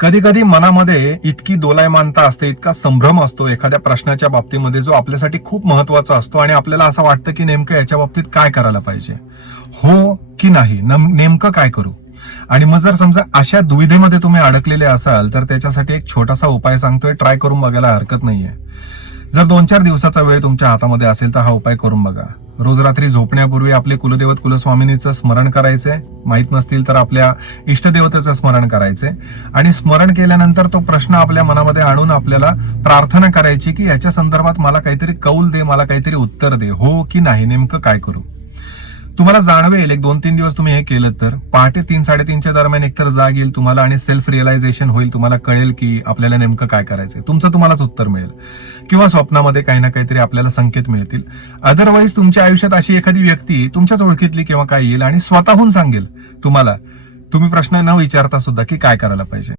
कधी कधी मनामध्ये इतकी दोलायमानता असते, इतका संभ्रम असतो एखाद्या प्रश्नाच्या बाबतीमध्ये जो आपल्यासाठी खूप महत्वाचा असतो आणि आपल्याला असं वाटतं की नेमकं याच्या बाबतीत काय करायला पाहिजे, हो की नाही, नेमकं काय करू. आणि मग जर समजा अशा दुविधेमध्ये तुम्ही अडकलेले असाल तर त्याच्यासाठी एक छोटासा उपाय सांगतोय, ट्राय करून बघायला हरकत नाहीये. जर 2-4 दिवसाचा वेळ तुमच्या हातामध्ये असेल तर हा उपाय करून बघा. रोज रात्री झोपण्यापूर्वी आपले कुलदैवत कुलस्वामिनीचं स्मरण करायचंय, माहित नसतील तर आपल्या इष्टदेवतेचं स्मरण करायचंय आणि स्मरण केल्यानंतर तो प्रश्न आपल्या मनामध्ये आणून आपल्याला प्रार्थना करायची की याच्या संदर्भात मला काहीतरी कौल दे, मला काहीतरी उत्तर दे, हो की नाही, नेमकं काय करू. तुम्हाला जाणवेल एक 2-3 दिवस तुम्ही हे केलं तर पहाटे 3-3:30च्या दरम्यान एकतर जाग येईल तुम्हाला आणि सेल्फ रिअलायझेशन होईल, तुम्हाला कळेल की आपल्याला नेमकं काय करायचंय, तुमचं तुम्हालाच उत्तर मिळेल. किंवा स्वप्नामध्ये काही ना काहीतरी आपल्याला संकेत मिळतील. अदरवाईज तुमच्या आयुष्यात अशी एखादी व्यक्ती तुमच्याच ओळखीतली किंवा काय येईल आणि स्वतःहून सांगेल तुम्हाला, तुम्ही प्रश्न न विचारता सुद्धा, की काय करायला पाहिजे.